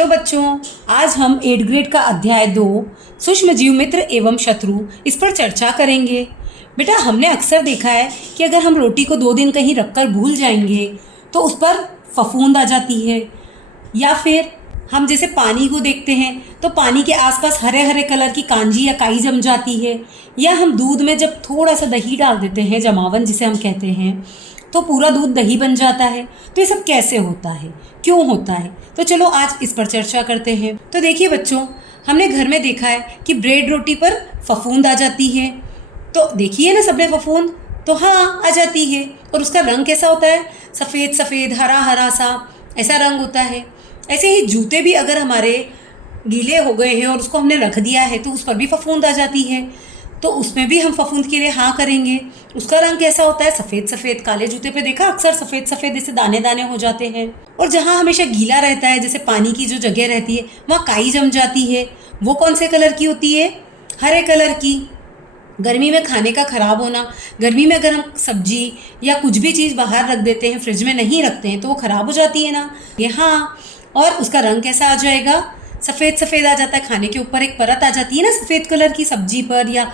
Hello बच्चों, आज हम 8th ग्रेड का अध्याय 2 सूक्ष्म जीव मित्र एवं शत्रु इस पर चर्चा करेंगे। बेटा, हमने अक्सर देखा है कि अगर हम रोटी को 2 दिन कहीं रखकर भूल जाएंगे तो उस पर फफूंद आ जाती है, या फिर हम जैसे पानी को देखते हैं तो पानी के आसपास हरे हरे कलर की कांजी या काई जम जाती है, या हम दूध में जब थोड़ा सा दही डाल देते हैं, जमावन जिसे हम कहते हैं, तो पूरा दूध दही बन जाता है। तो ये सब कैसे होता है, क्यों होता है? तो चलो आज इस पर चर्चा करते हैं। तो देखिए बच्चों, हमने घर में देखा है कि ब्रेड रोटी पर फफूंद आ जाती है। तो देखिए ना सबने फफूंद, तो हाँ आ जाती है। और उसका रंग कैसा होता है? सफ़ेद सफ़ेद हरा हरा सा ऐसा रंग होता है। ऐसे ही जूते भी अगर हमारे गीले हो गए हैं और उसको हमने रख दिया है तो उस पर भी फफूंद आ जाती है। तो उसमें भी हम फफूंद के लिए हाँ करेंगे। उसका रंग कैसा होता है? सफ़ेद सफ़ेद। काले जूते पे देखा अक्सर सफ़ेद सफ़ेद जैसे दाने दाने हो जाते हैं। और जहाँ हमेशा गीला रहता है, जैसे पानी की जो जगह रहती है, वहाँ काई जम जाती है। वो कौन से कलर की होती है? हरे कलर की। गर्मी में खाने का ख़राब होना, गर्मी में अगर हम सब्जी या कुछ भी चीज़ बाहर रख देते हैं, फ्रिज में नहीं रखते हैं, तो वो ख़राब हो जाती है ना, ये हाँ। और उसका रंग कैसा आ जाएगा? सफ़ेद सफ़ेद आ जाता है। खाने के ऊपर एक परत आ जाती है ना सफ़ेद कलर की, सब्जी पर या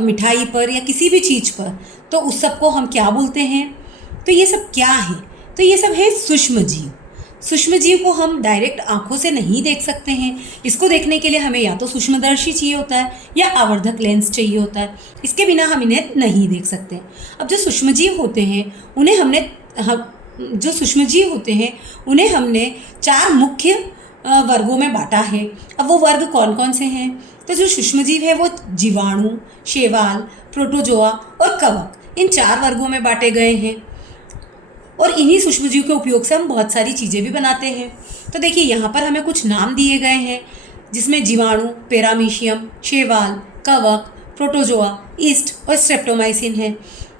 मिठाई पर या किसी भी चीज़ पर, तो उस सब को हम क्या बोलते हैं? तो ये सब क्या है? तो ये सब है सूक्ष्म जीव। सूक्ष्म जीव को हम डायरेक्ट आंखों से नहीं देख सकते हैं। इसको देखने के लिए हमें या तो सूक्ष्मदर्शी चाहिए होता है या आवर्धक लेंस चाहिए होता है। इसके बिना हम इन्हें नहीं देख सकते। अब जो सूक्ष्म जीव होते हैं उन्हें हमने 4 मुख्य वर्गों में बांटा है। अब वो वर्ग कौन कौन से हैं? तो जो सूक्ष्मजीव है वो जीवाणु, शैवाल, प्रोटोजोआ और कवक, इन 4 वर्गों में बांटे गए हैं। और इन्हीं सूक्ष्मजीव के उपयोग से हम बहुत सारी चीज़ें भी बनाते हैं। तो देखिए यहाँ पर हमें कुछ नाम दिए गए हैं, जिसमें जीवाणु, पैरामीशियम, शैवाल, कवक, प्रोटोजोआ, ईस्ट और स्ट्रेप्टोमाइसिन है।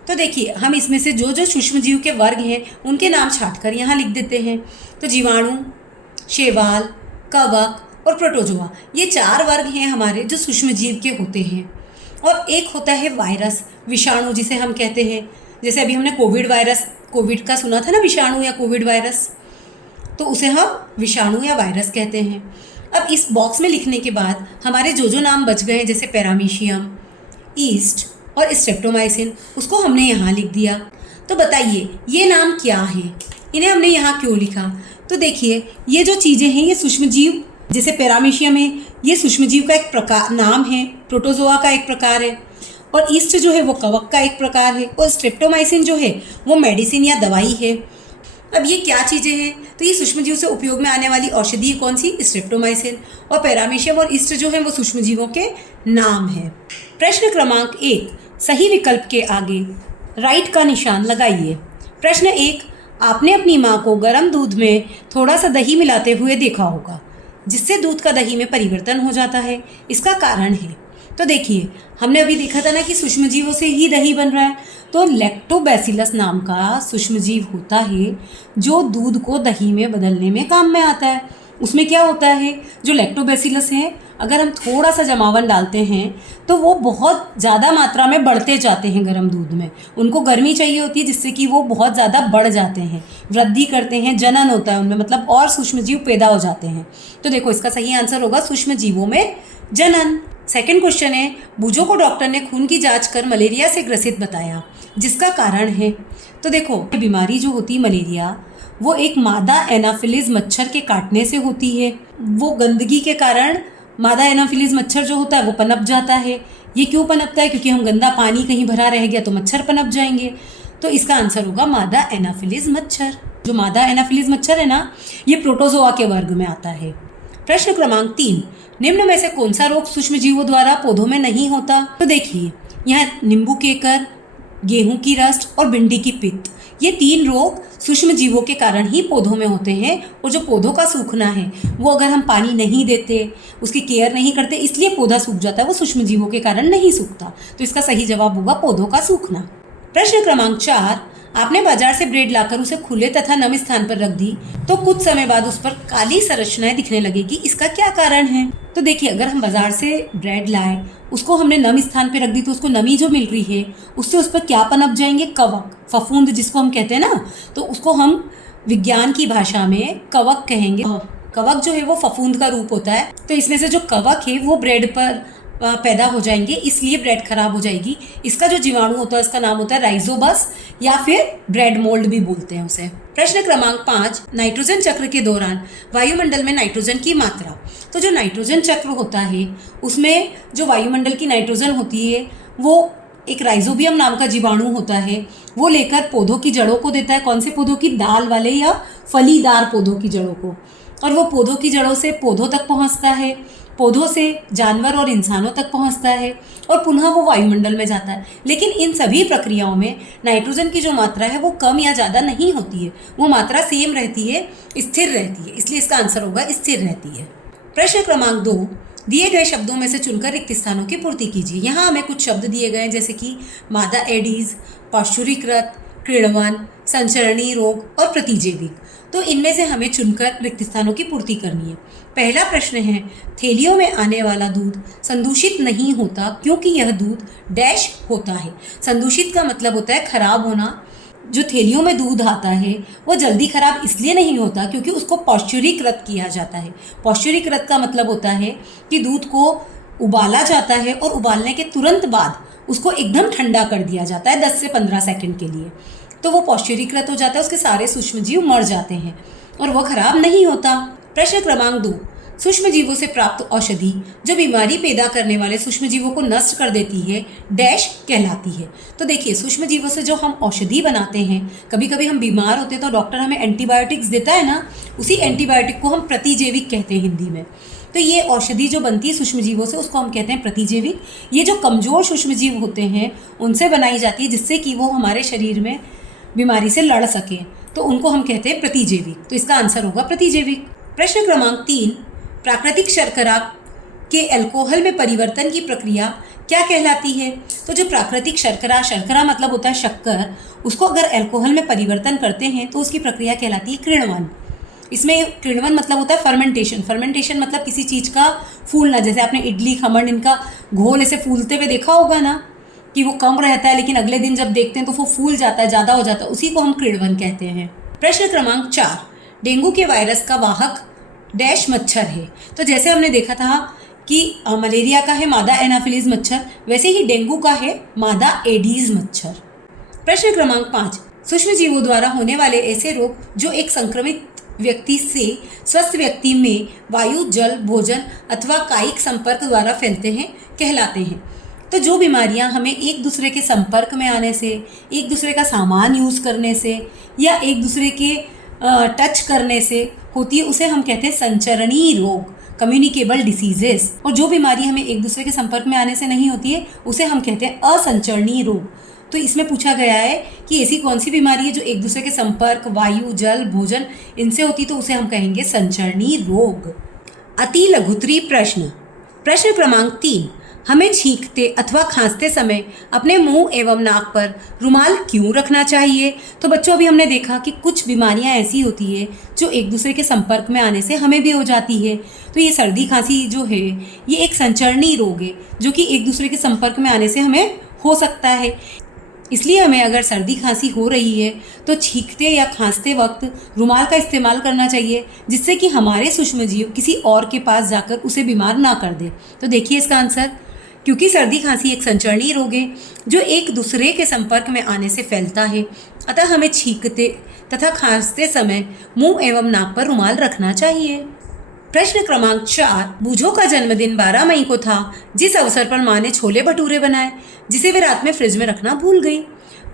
तो देखिए हम इसमें से जो जो सूक्ष्मजीव के वर्ग हैं उनके नाम छाँट कर यहाँ लिख देते हैं। तो जीवाणु, शैवाल, कवक और प्रोटोजोआ, ये 4 वर्ग हैं हमारे जो सूक्ष्मजीव के होते हैं। और एक होता है वायरस, विषाणु जिसे हम कहते हैं। जैसे अभी हमने कोविड का सुना था ना, विषाणु या कोविड वायरस, तो उसे हम विषाणु या वायरस कहते हैं। अब इस बॉक्स में लिखने के बाद हमारे जो जो नाम बच गए हैं, जैसे पैरामीशियम, ईस्ट और स्ट्रेप्टोमाइसिन, उसको हमने यहाँ लिख दिया। तो बताइए ये नाम क्या हैं? इन्हें हमने यहाँ क्यों लिखा? तो देखिए ये जो चीज़ें हैं ये सूक्ष्मजीव, जैसे पैरामीशियम है ये सूक्ष्मजीव का एक प्रकार नाम है, प्रोटोजोआ का एक प्रकार है, और ईस्ट जो है वो कवक का एक प्रकार है, और स्ट्रेप्टोमाइसिन जो है वो मेडिसिन या दवाई है। अब ये क्या चीज़ें हैं? तो ये सूक्ष्मजीव से उपयोग में आने वाली औषधि कौन सी? स्ट्रेप्टोमाइसिन। और पैरामीशियम और ईस्ट जो है वो सूक्ष्मजीवों के नाम है। प्रश्न क्रमांक 1, सही विकल्प के आगे राइट का निशान लगाइए। प्रश्न 1, आपने अपनी माँ को गर्म दूध में थोड़ा सा दही मिलाते हुए देखा होगा, जिससे दूध का दही में परिवर्तन हो जाता है। इसका कारण है। तो देखिए हमने अभी देखा था ना कि सूक्ष्मजीवों से ही दही बन रहा है। तो लैक्टोबैसिलस नाम का सूक्ष्मजीव होता है जो दूध को दही में बदलने में काम में आता है। उसमें क्या होता है, जो लैक्टोबैसिलस हैं, अगर हम थोड़ा सा जमावन डालते हैं तो वो बहुत ज़्यादा मात्रा में बढ़ते जाते हैं गर्म दूध में। उनको गर्मी चाहिए होती है जिससे कि वो बहुत ज़्यादा बढ़ जाते हैं, वृद्धि करते हैं, जनन होता है उनमें, मतलब और सूक्ष्मजीव पैदा हो जाते हैं। तो देखो इसका सही आंसर होगा सूक्ष्मजीवों में जनन। सेकंड क्वेश्चन है, बूजो को डॉक्टर ने खून की जांच कर मलेरिया से ग्रसित बताया, जिसका कारण है। तो देखो बीमारी जो होती है मलेरिया, वो एक मादा एनाफिलीज मच्छर के काटने से होती है। वो गंदगी के कारण मादा एनाफिलीज मच्छर जो होता है वो पनप जाता है। ये क्यों पनपता है? क्योंकि हम गंदा पानी कहीं भरा रह गया तो मच्छर पनप जाएंगे। तो इसका आंसर होगा मादा एनाफिलीज मच्छर। जो मादा एनाफिलीज मच्छर है ना, ये प्रोटोजोआ के वर्ग में आता है। प्रश्न क्रमांक 3, निम्न में से कौन सा रोग सूक्ष्मजीवों द्वारा पौधों में नहीं होता? तो देखिए यहाँ नींबू केकर, गेहूं की रस्ट और भिंडी की पित्त, ये 3 रोग सूक्ष्मजीवों के कारण ही पौधों में होते हैं। और जो पौधों का सूखना है वो अगर हम पानी नहीं देते, उसकी केयर नहीं करते, इसलिए पौधा सूख जाता है, वो सूक्ष्मजीवों के कारण नहीं सूखता। तो इसका सही जवाब होगा पौधों का सूखना। प्रश्न क्रमांक 4, आपने बाजार से ब्रेड लाकर उसे खुले तथा नम स्थान पर रख दी तो कुछ समय बाद उस पर काली संरचनाएं दिखने लगेगी, इसका क्या कारण है? तो देखिए अगर हम बाजार से ब्रेड लाए, उसको हमने नम स्थान पर रख दी, तो उसको नमी जो मिल रही है उससे उस पर क्या पनप जाएंगे? कवक, फफूंद जिसको हम कहते हैं ना, तो उसको हम विज्ञान की भाषा में कवक कहेंगे। कवक जो है वो फफूंद का रूप होता है, तो इसमें से जो कवक है वो ब्रेड पर पैदा हो जाएंगे, इसलिए ब्रेड खराब हो जाएगी। इसका जो जीवाणु होता है उसका नाम होता है राइजोबस या फिर ब्रेड मोल्ड भी बोलते हैं उसे। प्रश्न क्रमांक 5, नाइट्रोजन चक्र के दौरान वायुमंडल में नाइट्रोजन की मात्रा। तो जो नाइट्रोजन चक्र होता है उसमें जो वायुमंडल की नाइट्रोजन होती है वो एक राइजोबियम नाम का जीवाणु होता है, वो लेकर पौधों की जड़ों को देता है। कौन से पौधों की? दाल वाले या फलीदार पौधों की जड़ों को। और वो पौधों की जड़ों से पौधों तक पहुंचता है, पौधों से जानवर और इंसानों तक पहुंचता है और पुनः वो वायुमंडल में जाता है। लेकिन इन सभी प्रक्रियाओं में नाइट्रोजन की जो मात्रा है वो कम या ज़्यादा नहीं होती है, वो मात्रा सेम रहती है, स्थिर रहती है, इसलिए इसका आंसर होगा स्थिर रहती है। प्रश्न क्रमांक 2, दिए गए शब्दों में से चुनकर रिक्त स्थानों की पूर्ति कीजिए। यहाँ हमें कुछ शब्द दिए गए हैं जैसे कि मादा एडीज, पाश्चुरीकृत, किण्वन, संचरणीय रोग और प्रतिजैविक। तो इनमें से हमें चुनकर रिक्त स्थानों की पूर्ति करनी है। पहला प्रश्न है, थैलियों में आने वाला दूध संदूषित नहीं होता क्योंकि यह दूध डैश होता है। संदूषित का मतलब होता है खराब होना। जो थैलियों में दूध आता है वो जल्दी खराब इसलिए नहीं होता क्योंकि उसको पौष्चुरीकृत किया जाता है। पौष्चुरीकृत का मतलब होता है कि दूध को उबाला जाता है और उबालने के तुरंत बाद उसको एकदम ठंडा कर दिया जाता है 10 से 15 सेकंड के लिए, तो वो पौष्चुरीकृत हो जाता है, उसके सारे सूक्ष्मजीव मर जाते हैं और वो खराब नहीं होता। प्रश्न क्रमांक 2, सूक्ष्मजीवों से प्राप्त औषधि जो बीमारी पैदा करने वाले सूक्ष्मजीवों को नष्ट कर देती है डैश कहलाती है। तो देखिए, सूक्ष्मजीवों से जो हम औषधि बनाते हैं, कभी कभी हम बीमार होते हैं तो डॉक्टर हमें एंटीबायोटिक्स देता है ना, उसी एंटीबायोटिक को हम प्रतिजैविक कहते हैं हिंदी में। तो ये औषधि जो बनती है सूक्ष्मजीवों से उसको हम कहते हैं प्रतिजैविक। ये जो कमज़ोर सूक्ष्मजीव होते हैं उनसे बनाई जाती है जिससे कि वो हमारे शरीर में बीमारी से लड़ सकें, तो उनको हम कहते हैं प्रतिजैविक। तो इसका आंसर होगा प्रतिजैविक। प्रश्न क्रमांक 3, प्राकृतिक शर्करा के अल्कोहल में परिवर्तन की प्रक्रिया क्या कहलाती है? तो जो प्राकृतिक शर्करा, शर्करा मतलब होता है शक्कर, उसको अगर अल्कोहल में परिवर्तन करते हैं तो उसकी प्रक्रिया कहलाती है किण्वन। इसमें किण्वन मतलब होता है फर्मेंटेशन। फर्मेंटेशन मतलब किसी चीज़ का फूलना, जैसे आपने इडली खमण इनका घोल ऐसे फूलते हुए देखा होगा ना कि वो कम रहता है लेकिन अगले दिन जब देखते हैं तो वो फूल जाता है, ज़्यादा हो जाता है, उसी को हम किण्वन कहते हैं। प्रश्न क्रमांक 4, डेंगू के वायरस का वाहक डैश मच्छर है। तो जैसे हमने देखा था कि मलेरिया का है मादा एनाफिलीज मच्छर, वैसे ही डेंगू का है मादा एडीज मच्छर। प्रश्न क्रमांक 5, सूक्ष्मजीवों द्वारा होने वाले ऐसे रोग जो एक संक्रमित व्यक्ति से स्वस्थ व्यक्ति में वायु, जल, भोजन अथवा कायिक संपर्क द्वारा फैलते हैं कहलाते हैं। तो जो बीमारियां हमें एक दूसरे के संपर्क में आने से, एक दूसरे का सामान यूज़ करने से या एक दूसरे के टच करने से होती है उसे हम कहते हैं संचरणीय रोग, कम्युनिकेबल डिसीजेस। और जो बीमारी हमें एक दूसरे के संपर्क में आने से नहीं होती है उसे हम कहते हैं असंचरणीय रोग। तो इसमें पूछा गया है कि ऐसी कौन सी बीमारी है जो एक दूसरे के संपर्क, वायु, जल, भोजन इनसे होती, तो उसे हम कहेंगे संचरणीय रोग। अति लघुत्तरीय प्रश्न। प्रश्न क्रमांक 3, हमें छींकते अथवा खांसते समय अपने मुंह एवं नाक पर रुमाल क्यों रखना चाहिए? तो बच्चों, अभी हमने देखा कि कुछ बीमारियां ऐसी होती है जो एक दूसरे के संपर्क में आने से हमें भी हो जाती है। तो ये सर्दी खांसी जो है ये एक संचरणीय रोग है जो कि एक दूसरे के संपर्क में आने से हमें हो सकता है। इसलिए हमें अगर सर्दी खांसी हो रही है तो छींकते या खांसते वक्त रुमाल का इस्तेमाल करना चाहिए जिससे कि हमारे सूक्ष्मजीव किसी और के पास जाकर उसे बीमार ना कर दे। तो देखिए इसका आंसर, क्योंकि सर्दी खांसी एक संचरणीय रोग है जो एक दूसरे के संपर्क में आने से फैलता है, अतः हमें छींकते तथा खांसते समय मुंह एवं नाक पर रुमाल रखना चाहिए। प्रश्न क्रमांक 4, बूझो का जन्मदिन 12 मई को था, जिस अवसर पर माँ ने छोले भटूरे बनाए जिसे वे रात में फ्रिज में रखना भूल गई।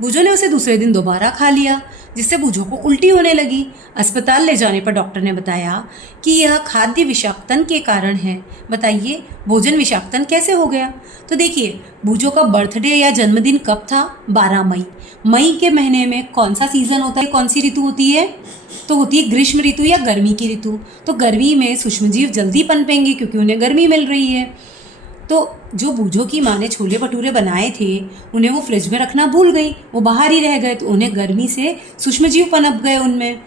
बूझो ने उसे दूसरे दिन दोबारा खा लिया जिससे बूझो को उल्टी होने लगी। अस्पताल ले जाने पर डॉक्टर ने बताया कि यह खाद्य विषाक्तन के कारण है। बताइए भोजन विषाक्तन कैसे हो गया? तो देखिए, बूझो का बर्थडे या जन्मदिन कब था? 12 मई। मई के महीने में कौन सा सीजन होता है, कौन सी ऋतु होती है? तो होती है ग्रीष्म ऋतु या गर्मी की ऋतु। तो गर्मी में सूक्ष्मजीव जल्दी पनपेंगे क्योंकि उन्हें गर्मी मिल रही है। तो जो बूझो की माँ ने छोले भटूरे बनाए थे उन्हें वो फ्रिज में रखना भूल गई, वो बाहर ही रह गए, तो उन्हें गर्मी से सूक्ष्मजीव पनप गए उनमें,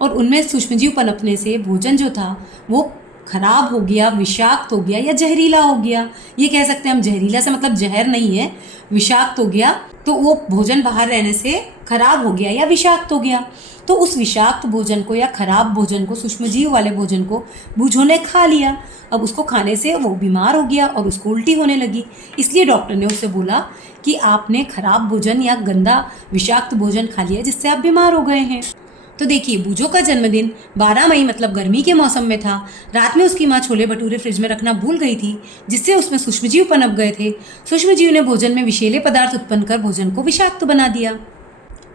और उनमें सूक्ष्मजीव पनपने से भोजन जो था वो खराब हो गया, विषाक्त हो गया या जहरीला हो गया। ये कह सकते हैं हम, जहरीला से मतलब जहर नहीं है, विषाक्त हो गया तो वो भोजन बाहर रहने से खराब हो गया या विषाक्त हो गया। तो उस विषाक्त भोजन को या खराब भोजन को, सूक्ष्मजीव वाले भोजन को बूझों ने खा लिया। अब उसको खाने से वो बीमार हो गया और उसको उल्टी होने लगी। इसलिए डॉक्टर ने उससे बोला कि आपने खराब भोजन या गंदा विषाक्त भोजन खा लिया जिससे आप बीमार हो गए हैं। तो देखिए, बूझो का जन्मदिन 12 मई मतलब गर्मी के मौसम में था। रात में उसकी माँ छोले भटूरे फ्रिज में रखना भूल गई थी, जिससे उसमें सूक्ष्मजीव पनप गए थे। सूक्ष्मजीव ने भोजन में विषैले पदार्थ उत्पन्न कर भोजन को विषाक्त बना दिया।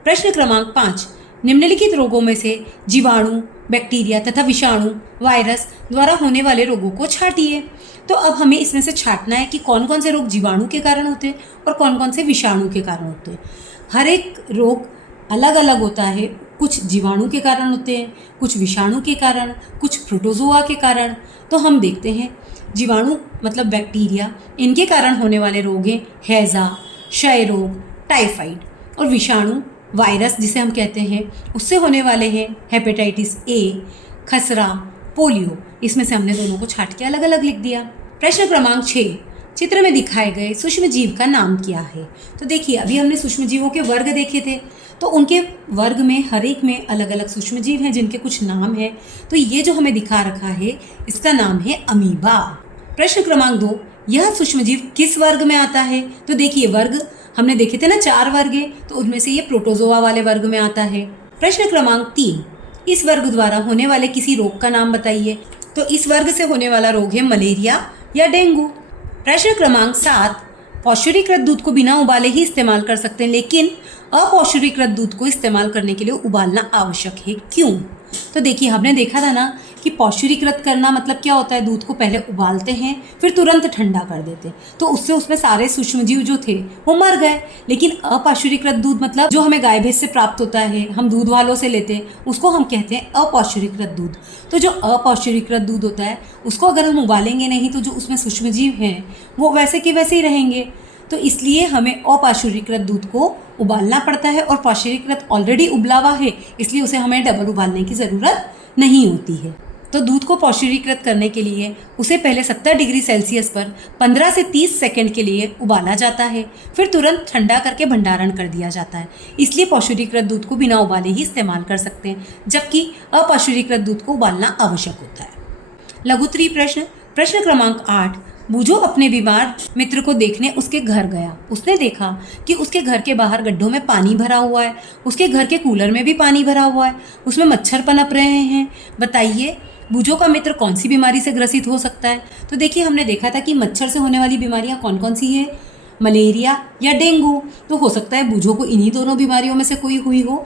प्रश्न क्रमांक 5, निम्नलिखित रोगों में से जीवाणु, बैक्टीरिया तथा विषाणु, वायरस द्वारा होने वाले रोगों को छांटिए। तो अब हमें इसमें से छांटना है कि कौन कौन से रोग जीवाणु के कारण होते हैं और कौन कौन से विषाणु के कारण होते हैं। हर एक रोग अलग अलग होता है, कुछ जीवाणु के कारण होते हैं, कुछ विषाणु के कारण, कुछ प्रोटोजोआ के कारण। तो हम देखते हैं, जीवाणु मतलब बैक्टीरिया, इनके कारण होने वाले रोग हैं हैज़ा, क्षय रोग, टाइफाइड। और विषाणु वायरस जिसे हम कहते हैं, उससे होने वाले हैं हेपेटाइटिस ए, खसरा, पोलियो। इसमें से हमने दोनों को छांट के अलग अलग लिख दिया। प्रश्न क्रमांक 6, चित्र में दिखाए गए सूक्ष्म जीव का नाम क्या है। तो देखिए, अभी हमने सूक्ष्म जीवों के वर्ग देखे थे, तो उनके वर्ग में हर एक में अलग अलग सूक्ष्म जीव हैं जिनके कुछ नाम हैं। तो ये जो हमें दिखा रखा है, इसका नाम है अमीबा। प्रश्न क्रमांक 2, यह सूक्ष्म जीव किस वर्ग में आता है। तो देखिए, वर्ग हमने देखे थे ना, 4 वर्ग है, तो उनमें से ये प्रोटोजोआ वाले वर्ग में आता है। प्रश्न क्रमांक 3, इस वर्ग द्वारा होने वाले किसी रोग का नाम बताइए। तो इस वर्ग से होने वाला रोग है मलेरिया या डेंगू। प्रश्न क्रमांक 7, पौष्टिकृत दूध को बिना उबाले ही इस्तेमाल कर सकते हैं, लेकिन अपौष्टिकृत दूध को इस्तेमाल करने के लिए उबालना आवश्यक है, क्यों। तो देखिए, हमने देखा था ना कि पौष्टिकृत करना मतलब क्या होता है, दूध को पहले उबालते हैं फिर तुरंत ठंडा कर देते हैं, तो उससे उसमें सारे सूक्ष्मजीव जो थे वो मर गए। लेकिन अपौष्टिकृत दूध मतलब जो हमें गाय भैंस से प्राप्त होता है, हम दूध वालों से लेते हैं, उसको हम कहते हैं अपौष्टिकृत दूध। तो जो अपौष्टिकृत दूध होता है, उसको अगर हम उबालेंगे नहीं तो जो उसमें सूक्ष्मजीव हैं वो वैसे के वैसे ही रहेंगे। तो इसलिए हमें अपौष्टिकृत दूध को उबालना पड़ता है, और पौष्टिकृत ऑलरेडी उबला हुआ है, इसलिए उसे हमें डबल उबालने की ज़रूरत नहीं होती है। तो दूध को पौष्टिकृत करने के लिए उसे पहले 70 डिग्री सेल्सियस पर 15 से 30 सेकंड के लिए उबाला जाता है, फिर तुरंत ठंडा करके भंडारण कर दिया जाता है। इसलिए पौष्टिकृत दूध को बिना उबाले ही इस्तेमाल कर सकते हैं, जबकि अपौष्टिकृत दूध को उबालना आवश्यक होता है। लघुत्तरीय प्रश्न, प्रश्न क्रमांक 8, बूझो अपने बीमार मित्र को देखने उसके घर गया। उसने देखा कि उसके घर के बाहर गड्ढों में पानी भरा हुआ है, उसके घर के कूलर में भी पानी भरा हुआ है, उसमें मच्छर पनप रहे हैं। बताइए, बूझो का मित्र कौन सी बीमारी से ग्रसित हो सकता है। तो देखिए, हमने देखा था कि मच्छर से होने वाली बीमारियां कौन कौन सी है, मलेरिया या डेंगू। तो हो सकता है बूझो को इन्हीं दोनों बीमारियों में से कोई हुई हो।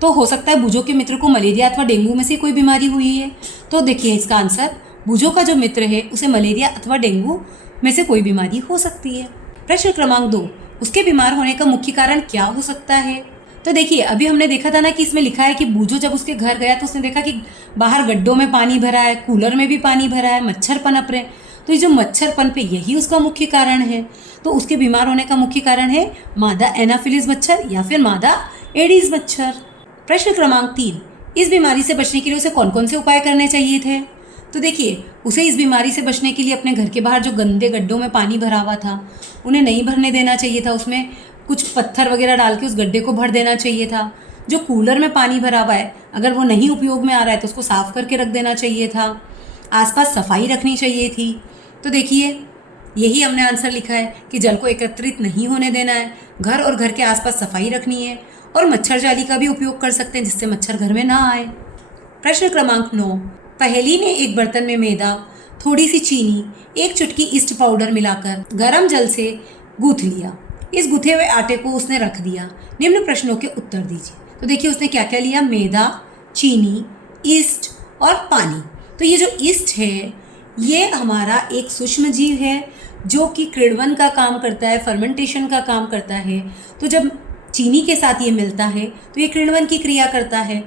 तो हो सकता है बूझो के मित्र को मलेरिया अथवा डेंगू में से कोई बीमारी हुई है। तो देखिए, इसका आंसर, बूझो का जो मित्र है उसे मलेरिया अथवा डेंगू में से कोई बीमारी हो सकती है। प्रश्न क्रमांक 2, उसके बीमार होने का मुख्य कारण क्या हो सकता है। तो देखिए, अभी हमने देखा था ना कि इसमें लिखा है कि बूझो जब उसके घर गया तो उसने देखा कि बाहर गड्ढों में पानी भरा है, कूलर में भी पानी भरा है, मच्छर पनप रहे। तो ये जो मच्छर पनपे, यही उसका मुख्य कारण है। तो उसके बीमार होने का मुख्य कारण है मादा एनाफिलिस मच्छर या फिर मादा एडीज मच्छर। प्रश्न क्रमांक 3, इस बीमारी से बचने के लिए उसे कौन कौन से उपाय करने चाहिए थे। तो देखिए, उसे इस बीमारी से बचने के लिए अपने घर के बाहर जो गंदे गड्ढों में पानी भरा हुआ था उन्हें नहीं भरने देना चाहिए था, उसमें कुछ पत्थर वगैरह डाल के उस गड्ढे को भर देना चाहिए था। जो कूलर में पानी भरा हुआ है, अगर वो नहीं उपयोग में आ रहा है तो उसको साफ करके रख देना चाहिए था। आसपास सफाई रखनी चाहिए थी। तो देखिए, यही हमने आंसर लिखा है कि जल को एकत्रित नहीं होने देना है, घर और घर के आसपास सफाई रखनी है, और मच्छर जाली का भी उपयोग कर सकते हैं जिससे मच्छर घर में ना आए। प्रश्न क्रमांक 9, पहेली ने एक बर्तन में मैदा, थोड़ी सी चीनी, एक चुटकी ईस्ट पाउडर मिलाकर गर्म जल से गूंथ लिया। इस गुथे हुए आटे को उसने रख दिया। निम्न प्रश्नों के उत्तर दीजिए। तो देखिए, उसने क्या क्या लिया, मैदा, चीनी, ईस्ट और पानी। तो ये जो ईस्ट है ये हमारा एक सूक्ष्म जीव है जो कि किण्वन का काम करता है, फर्मेंटेशन का काम करता है। तो जब चीनी के साथ ये मिलता है तो ये किण्वन की क्रिया करता है।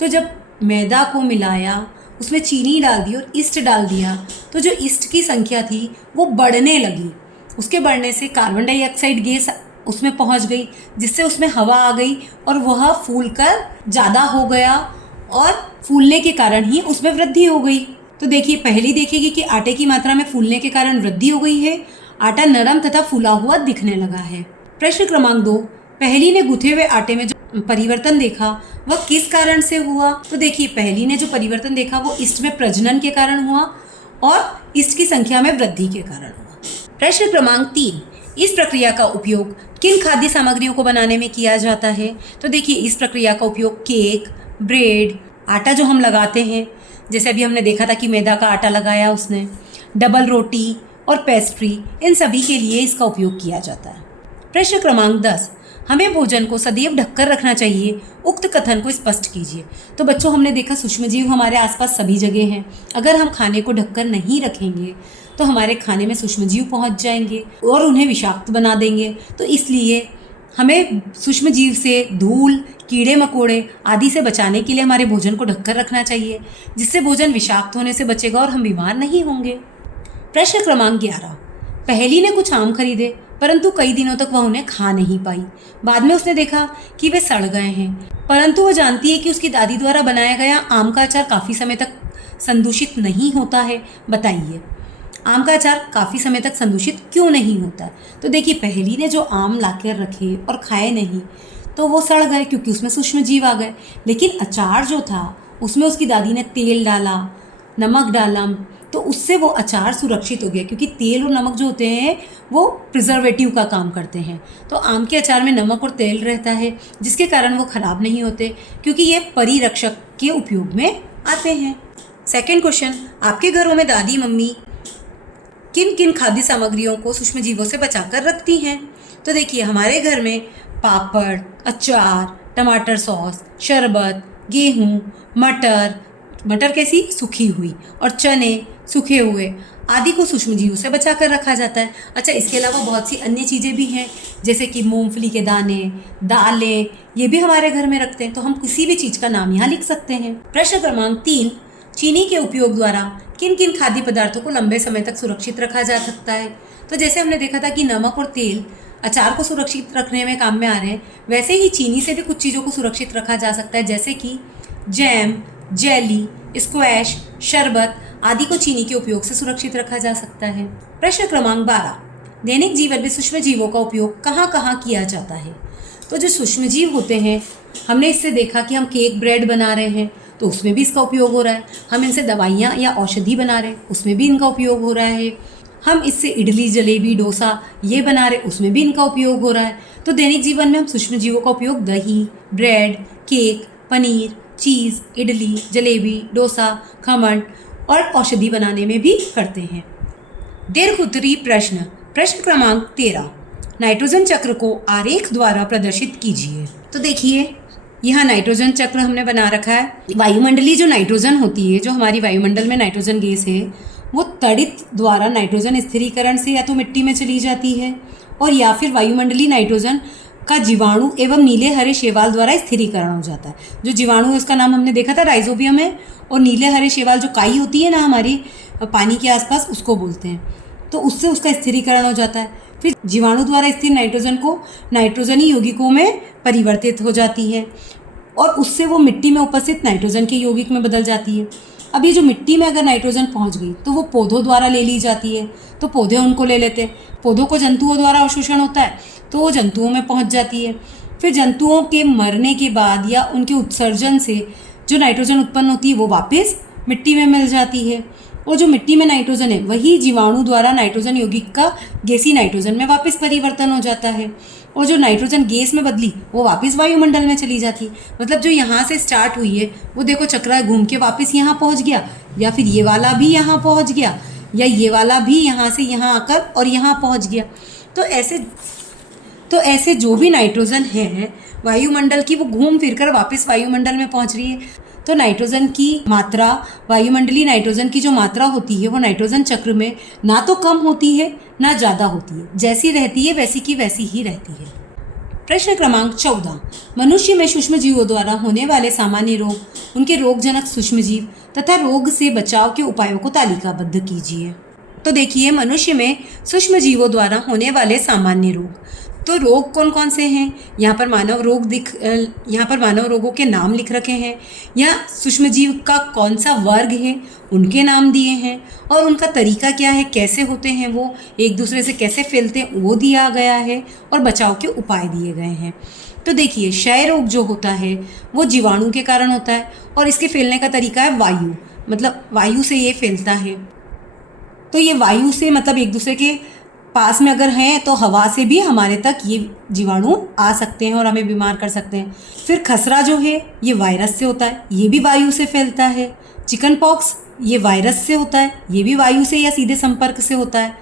तो जब मैदा को मिलाया, उसमें चीनी डाल दी और ईस्ट डाल दिया, तो जो ईस्ट की संख्या थी वो बढ़ने लगी। उसके बढ़ने से कार्बन डाइऑक्साइड गैस उसमें पहुंच गई, जिससे उसमें हवा आ गई और वह फूलकर ज़्यादा हो गया, और फूलने के कारण ही उसमें वृद्धि हो गई। तो देखिए, पहली देखेगी कि आटे की मात्रा में फूलने के कारण वृद्धि हो गई है, आटा नरम तथा फूला हुआ दिखने लगा है। प्रश्न क्रमांक 2, पहली ने गूथे हुए आटे में जो परिवर्तन देखा वह किस कारण से हुआ? तो देखिए, पहली ने जो परिवर्तन देखा वो ईस्ट में प्रजनन के कारण हुआ और ईस्ट की संख्या में वृद्धि के कारण हुआ। प्रश्न क्रमांक 3, इस प्रक्रिया का उपयोग किन खाद्य सामग्रियों को बनाने में किया जाता है? तो देखिए, इस प्रक्रिया का उपयोग केक, ब्रेड, आटा जो हम लगाते हैं, जैसे अभी हमने देखा था कि मैदा का आटा लगाया उसने, डबल रोटी और पेस्ट्री, इन सभी के लिए इसका उपयोग किया जाता है। प्रश्न क्रमांक 10, हमें भोजन को सदैव ढककर रखना चाहिए, उक्त कथन को स्पष्ट कीजिए। तो बच्चों, हमने देखा सूक्ष्मजीव हमारे आसपास सभी जगह हैं। अगर हम खाने को ढककर नहीं रखेंगे तो हमारे खाने में सूक्ष्मजीव पहुंच जाएंगे और उन्हें विषाक्त बना देंगे। तो इसलिए हमें सूक्ष्मजीव से धूल, कीड़े मकोड़े आदि से बचाने के लिए हमारे भोजन को ढककर रखना चाहिए, जिससे भोजन विषाक्त होने से बचेगा और हम बीमार नहीं होंगे। प्रश्न क्रमांक 11, पहली ने कुछ आम खरीदे परंतु कई दिनों तक वह उन्हें खा नहीं पाई। बाद में उसने देखा कि वे सड़ गए हैं, परंतु वह जानती है कि उसकी दादी द्वारा बनाया गया आम का अचार काफ़ी समय तक संदूषित नहीं होता है। बताइए, आम का अचार काफ़ी समय तक संदूषित क्यों नहीं होता है? तो देखिए, पहली ने जो आम लाकर रखे और खाए नहीं तो वो सड़ गए क्योंकि उसमें सूक्ष्मजीव आ गए। लेकिन अचार जो था उसमें उसकी दादी ने तेल डाला, नमक डाला, तो उससे वो अचार सुरक्षित हो गया, क्योंकि तेल और नमक जो होते हैं वो प्रिजर्वेटिव का काम करते हैं। तो आम के अचार में नमक और तेल रहता है, जिसके कारण वो ख़राब नहीं होते, क्योंकि ये परिरक्षक के उपयोग में आते हैं। सेकंड क्वेश्चन, आपके घरों में दादी मम्मी किन किन खाद्य सामग्रियों को सूक्ष्मजीवों से बचाकर रखती हैं? तो देखिए, हमारे घर में पापड़, अचार, टमाटर सॉस, शरबत, गेहूँ, मटर कैसी सूखी हुई, और चने सूखे हुए आदि को सूक्ष्मजीवों से बचाकर रखा जाता है। अच्छा, इसके अलावा बहुत सी अन्य चीज़ें भी हैं, जैसे कि मूंगफली के दाने, दालें, ये भी हमारे घर में रखते हैं। तो हम किसी भी चीज़ का नाम यहाँ लिख सकते हैं। प्रश्न क्रमांक 3, चीनी के उपयोग द्वारा किन किन खाद्य पदार्थों को लंबे समय तक सुरक्षित रखा जा सकता है? तो जैसे हमने देखा था कि नमक और तेल अचार को सुरक्षित रखने में काम में आ रहे हैं, वैसे ही चीनी से भी कुछ चीज़ों को सुरक्षित रखा जा सकता है, जैसे कि जैम, जेली, स्क्वैश, शरबत आदि को चीनी के उपयोग से सुरक्षित रखा जा सकता है। प्रश्न क्रमांक 12, दैनिक जीवन में सूक्ष्मजीवों का उपयोग कहाँ कहाँ किया जाता है? तो जो सूक्ष्मजीव होते हैं, हमने इससे देखा कि हम केक, ब्रेड बना रहे हैं तो उसमें भी इसका उपयोग हो रहा है। हम इनसे दवाइयाँ या औषधि बना रहे हैं, उसमें भी इनका उपयोग हो रहा है। हम इससे इडली, जलेबी, डोसा ये बना रहे, उसमें भी इनका उपयोग हो रहा है। तो दैनिक जीवन में हम सूक्ष्मजीवों का उपयोग दही, ब्रेड, केक, पनीर, चीज़, इडली, जलेबी, डोसा, खमण और औषधि बनाने में भी करते हैं। दीर्घ-उत्तरीय प्रश्न, प्रश्न क्रमांक 13, नाइट्रोजन चक्र को आरेख द्वारा प्रदर्शित कीजिए। तो देखिए, यहाँ नाइट्रोजन चक्र हमने बना रखा है। वायुमंडलीय जो नाइट्रोजन होती है, जो हमारी वायुमंडल में नाइट्रोजन गैस है, वो तड़ित द्वारा नाइट्रोजन स्थिरीकरण से या तो मिट्टी में चली जाती है, और या फिर वायुमंडलीय नाइट्रोजन का जीवाणु एवं नीले हरे शैवाल द्वारा स्थिरीकरण हो जाता है। जो जीवाणु है उसका नाम हमने देखा था राइजोबियम है, और नीले हरे शैवाल जो काई होती है ना हमारी पानी के आसपास, उसको बोलते हैं। तो उससे उसका स्थिरीकरण हो जाता है। फिर जीवाणु द्वारा स्थिर नाइट्रोजन को नाइट्रोजनी यौगिकों में परिवर्तित हो जाती है, और उससे वो मिट्टी में उपस्थित नाइट्रोजन के यौगिक में बदल जाती है। अब ये जो मिट्टी में अगर नाइट्रोजन पहुंच गई तो वो पौधों द्वारा ले ली जाती है, तो पौधे उनको ले लेते हैं। पौधों को जंतुओं द्वारा अवशोषण होता है तो वो जंतुओं में पहुंच जाती है। फिर जंतुओं के मरने के बाद या उनके उत्सर्जन से जो नाइट्रोजन उत्पन्न होती है वो वापस मिट्टी में मिल जाती है, और जो मिट्टी में नाइट्रोजन है वही जीवाणु द्वारा नाइट्रोजन यौगिक का गैसीय नाइट्रोजन में वापस परिवर्तन हो जाता है, और जो नाइट्रोजन गैस में बदली वो वापस वायुमंडल में चली जाती। मतलब जो यहाँ से स्टार्ट हुई है वो देखो चक्रा घूम के वापस यहाँ पहुँच गया, या फिर ये वाला भी यहाँ पहुँच गया, या ये वाला भी यहाँ से यहाँ आकर और यहाँ पहुँच गया। तो ऐसे जो भी नाइट्रोजन है वायुमंडल की, वो घूम फिर कर वापस वायुमंडल में पहुँच रही है। तो नाइट्रोजन की मात्रा, वायुमंडलीय नाइट्रोजन की जो मात्रा होती है वो नाइट्रोजन चक्र में ना तो कम होती है ना ज़्यादा होती है, जैसी रहती है वैसी की वैसी ही रहती है। प्रश्न क्रमांक 14, मनुष्य में सूक्ष्मजीवों द्वारा होने वाले सामान्य रोग, उनके रोगजनक सूक्ष्मजीव तथा रोग से बचाव के उपायों को तालिकाबद्ध कीजिए। तो देखिए, मनुष्य में सूक्ष्मजीवों द्वारा होने वाले सामान्य रोग, तो रोग कौन कौन से हैं, यहाँ पर मानव रोगों के नाम लिख रखे हैं। यहाँ सूक्ष्मजीव का कौन सा वर्ग है उनके नाम दिए हैं, और उनका तरीका क्या है, कैसे होते हैं, वो एक दूसरे से कैसे फैलते हैं वो दिया गया है, और बचाव के उपाय दिए गए हैं। तो देखिए, क्षय रोग जो होता है वो जीवाणु के कारण होता है, और इसके फैलने का तरीका है वायु, मतलब वायु से ये फैलता है। तो ये वायु से मतलब एक दूसरे के पास में अगर हैं तो हवा से भी हमारे तक ये जीवाणु आ सकते हैं और हमें बीमार कर सकते हैं। फिर खसरा जो है ये वायरस से होता है, ये भी वायु से फैलता है। चिकन पॉक्स ये वायरस से होता है, ये भी वायु से या सीधे संपर्क से होता है।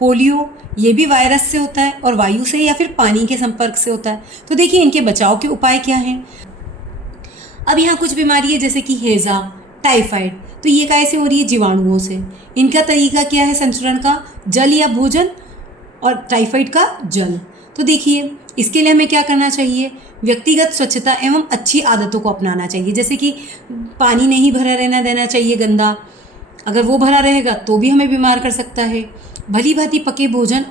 पोलियो ये भी वायरस से होता है और वायु से या फिर पानी के संपर्क से होता है। तो देखिए इनके बचाव के उपाय क्या हैं। अब यहाँ कुछ बीमारी है जैसे कि हैज़ा, टाइफाइड, तो ये कैसे हो रही है, जीवाणुओं से। इनका तरीका क्या है संचरण का, जल या भोजन, और टाइफाइड का जल। तो देखिए इसके लिए हमें क्या करना चाहिए, व्यक्तिगत स्वच्छता एवं अच्छी आदतों को अपनाना चाहिए, जैसे कि पानी नहीं भरा रहना देना चाहिए गंदा, अगर वो भरा रहेगा तो भी हमें बीमार कर सकता है। भली भांति पके भोजन।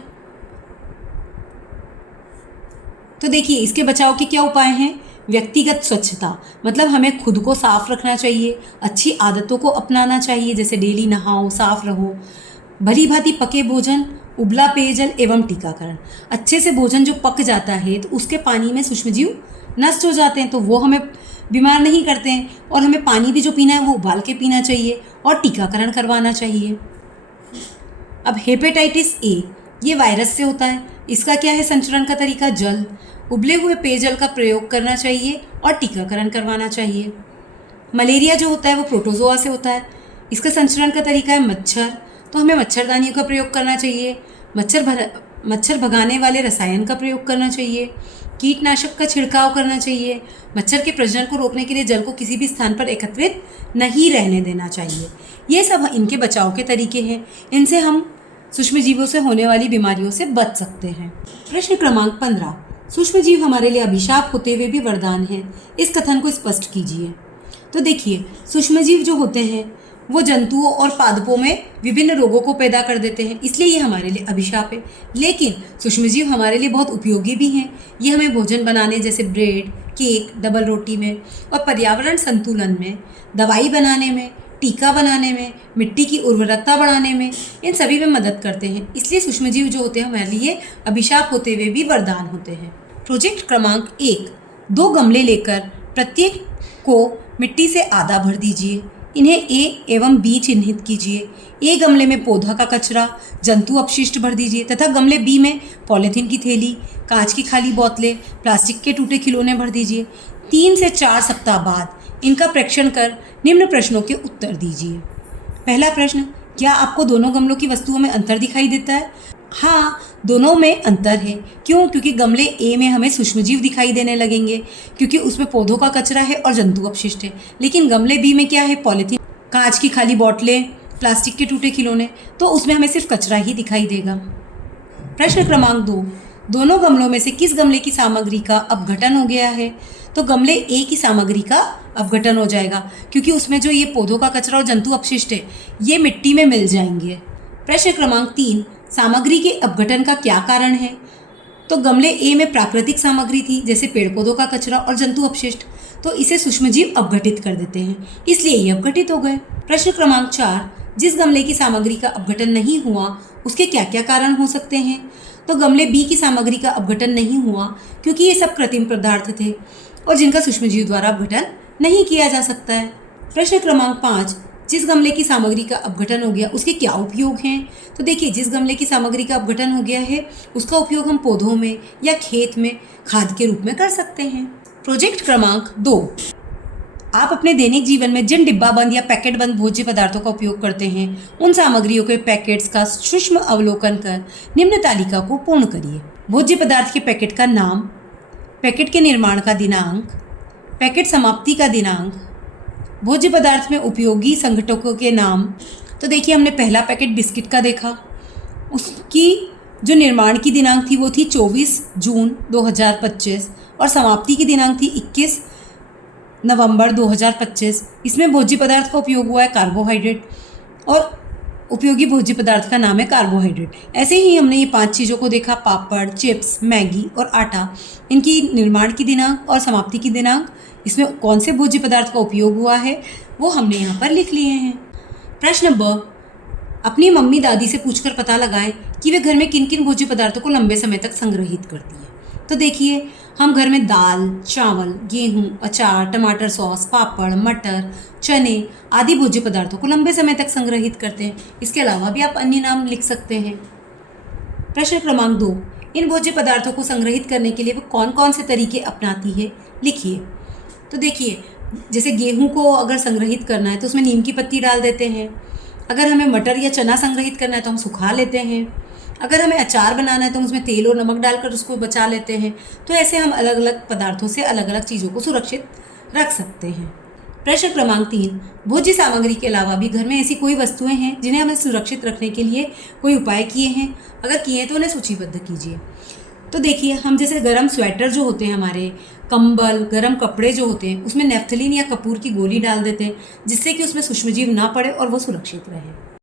तो देखिए इसके बचाव के क्या उपाय हैं, व्यक्तिगत स्वच्छता मतलब हमें खुद को साफ रखना चाहिए, अच्छी आदतों को अपनाना चाहिए, जैसे डेली नहाओ, साफ रहो। भली भांति पके भोजन, उबला पेयजल एवं टीकाकरण। अच्छे से भोजन जो पक जाता है तो उसके पानी में सूक्ष्मजीव नष्ट हो जाते हैं, तो वो हमें बीमार नहीं करते हैं, और हमें पानी भी जो पीना है वो उबाल के पीना चाहिए और टीकाकरण करवाना चाहिए। अब हेपेटाइटिस ए ये वायरस से होता है, इसका क्या है संचरण का तरीका, जल, उबले हुए पेयजल का प्रयोग करना चाहिए और टीकाकरण करवाना चाहिए। मलेरिया जो होता है वो प्रोटोजोआ से होता है, इसका संचरण का तरीका है मच्छर, तो हमें मच्छरदानियों का प्रयोग करना चाहिए, मच्छर भगाने वाले रसायन का प्रयोग करना चाहिए, कीटनाशक का छिड़काव करना चाहिए। मच्छर के प्रजनन को रोकने के लिए जल को किसी भी स्थान पर एकत्रित नहीं रहने देना चाहिए। ये सब इनके बचाव के तरीके हैं, इनसे हम सूक्ष्मजीवों से होने वाली बीमारियों से बच सकते हैं। प्रश्न क्रमांक 15, सूक्ष्मजीव हमारे लिए अभिशाप होते हुए भी वरदान है, इस कथन को स्पष्ट कीजिए। तो देखिए सूक्ष्मजीव जो होते हैं वो जंतुओं और पादपों में विभिन्न रोगों को पैदा कर देते हैं, इसलिए ये हमारे लिए अभिशाप है। लेकिन सूक्ष्मजीव हमारे लिए बहुत उपयोगी भी हैं, ये हमें भोजन बनाने जैसे ब्रेड, केक, डबल रोटी में, और पर्यावरण संतुलन में, दवाई बनाने में, टीका बनाने में, मिट्टी की उर्वरकता बढ़ाने में, इन सभी में मदद करते हैं। इसलिए सूक्ष्मजीव जो होते हैं हमारे लिए अभिशाप होते हुए भी वरदान होते हैं। प्रोजेक्ट क्रमांक 1, 2 गमले लेकर प्रत्येक को मिट्टी से आधा भर दीजिए, इन्हें ए एवं बी चिन्हित कीजिए। ए गमले में पौधा का कचरा, जंतु अपशिष्ट भर दीजिए तथा गमले बी में पॉलीथीन की थैली, कांच की खाली बोतलें, प्लास्टिक के टूटे खिलौने भर दीजिए। 3 से 4 सप्ताह बाद इनका परीक्षण कर निम्न प्रश्नों के उत्तर दीजिए। पहला प्रश्न, क्या आपको दोनों गमलों की वस्तुओं में अंतर दिखाई देता है? हाँ, दोनों में अंतर है। क्यों? क्योंकि गमले ए में हमें सूक्ष्मजीव दिखाई देने लगेंगे क्योंकि उसमें पौधों का कचरा है और जंतु अपशिष्ट है, लेकिन गमले बी में क्या है, पॉलीथीन, कांच की खाली बोतलें, प्लास्टिक के टूटे खिलौने, तो उसमें हमें सिर्फ कचरा ही दिखाई देगा। प्रश्न क्रमांक 2, दोनों गमलों में से किस गमले की सामग्री का अपघटन हो गया है? तो गमले ए की सामग्री का अपघटन हो जाएगा क्योंकि उसमें जो ये पौधों का कचरा और जंतु अपशिष्ट है ये मिट्टी में मिल जाएंगे। प्रश्न क्रमांक 3, सामग्री के अपघटन का क्या कारण है? तो गमले ए में प्राकृतिक सामग्री थी जैसे पेड़ पौधों का कचरा और जंतु अपशिष्ट, तो इसे सूक्ष्मजीव अपघटित कर देते हैं, इसलिए ये अपघटित हो गए। प्रश्न क्रमांक 4, जिस गमले की सामग्री का अपघटन नहीं हुआ उसके क्या क्या कारण हो सकते हैं? तो गमले बी की सामग्री का अपघटन नहीं हुआ क्योंकि ये सब कृत्रिम पदार्थ थे और जिनका सूक्ष्मजीव द्वारा अपघटन नहीं किया जा सकता है। प्रश्न क्रमांक 5, जिस गमले की सामग्री का अपघटन हो गया उसके क्या उपयोग हैं? तो देखिए, जिस गमले की सामग्री का अपघटन हो गया है उसका उपयोग हम पौधों में या खेत में खाद के रूप में कर सकते हैं। प्रोजेक्ट क्रमांक 2, आप अपने दैनिक जीवन में जिन डिब्बाबंद या पैकेट बंद भोज्य पदार्थों का उपयोग करते हैं उन सामग्रियों के पैकेट्स का सूक्ष्म अवलोकन कर निम्न तालिका को पूर्ण करिए। भोज्य पदार्थ के पैकेट का नाम, पैकेट के निर्माण का दिनांक, पैकेट समाप्ति का दिनांक, भोज्य पदार्थ में उपयोगी संघटकों के नाम। तो देखिए, हमने पहला पैकेट बिस्किट का देखा, उसकी जो निर्माण की दिनांक थी वो थी 24 जून 2025 और समाप्ति की दिनांक थी 21 नवंबर 2025। इसमें भोज्य पदार्थ का उपयोग हुआ है कार्बोहाइड्रेट और उपयोगी भोज्य पदार्थ का नाम है कार्बोहाइड्रेट। ऐसे ही हमने ये 5 चीज़ों को देखा, पापड़, चिप्स, मैगी और आटा। इनकी निर्माण की दिनांक और समाप्ति की दिनांक, इसमें कौन से भोज्य पदार्थ का उपयोग हुआ है, वो हमने यहाँ पर लिख लिए हैं। प्रश्न ब, अपनी मम्मी दादी से पूछकर पता लगाएं कि वे घर में किन किन भोज्य पदार्थों को लंबे समय तक संग्रहित करती है। तो देखिए, हम घर में दाल, चावल, गेहूं, अचार, टमाटर सॉस, पापड़, मटर, चने आदि भोज्य पदार्थों को लंबे समय तक संग्रहित करते हैं। इसके अलावा भी आप अन्य नाम लिख सकते हैं। प्रश्न क्रमांक 2, इन भोज्य पदार्थों को संग्रहित करने के लिए वो कौन कौन से तरीके अपनाती है, लिखिए। तो देखिए, जैसे गेहूं को अगर संग्रहित करना है तो उसमें नीम की पत्ती डाल देते हैं। अगर हमें मटर या चना संग्रहित करना है तो हम सुखा लेते हैं। अगर हमें अचार बनाना है तो हम उसमें तेल और नमक डालकर उसको बचा लेते हैं। तो ऐसे हम अलग अलग पदार्थों से अलग अलग चीज़ों को सुरक्षित रख सकते हैं। प्रश्न क्रमांक 3, भोज्य सामग्री के अलावा भी घर में ऐसी कोई वस्तुएं हैं जिन्हें हमें सुरक्षित रखने के लिए कोई उपाय किए हैं? अगर किए हैं तो उन्हें सूचीबद्ध कीजिए। तो देखिए, हम जैसे गर्म स्वेटर जो होते हैं हमारे, कंबल, गर्म कपड़े जो होते हैं, उसमें नेफ्थलीन या कपूर की गोली डाल देते हैं, जिससे कि उसमें सूक्ष्मजीव ना पड़े और वो सुरक्षित रहे।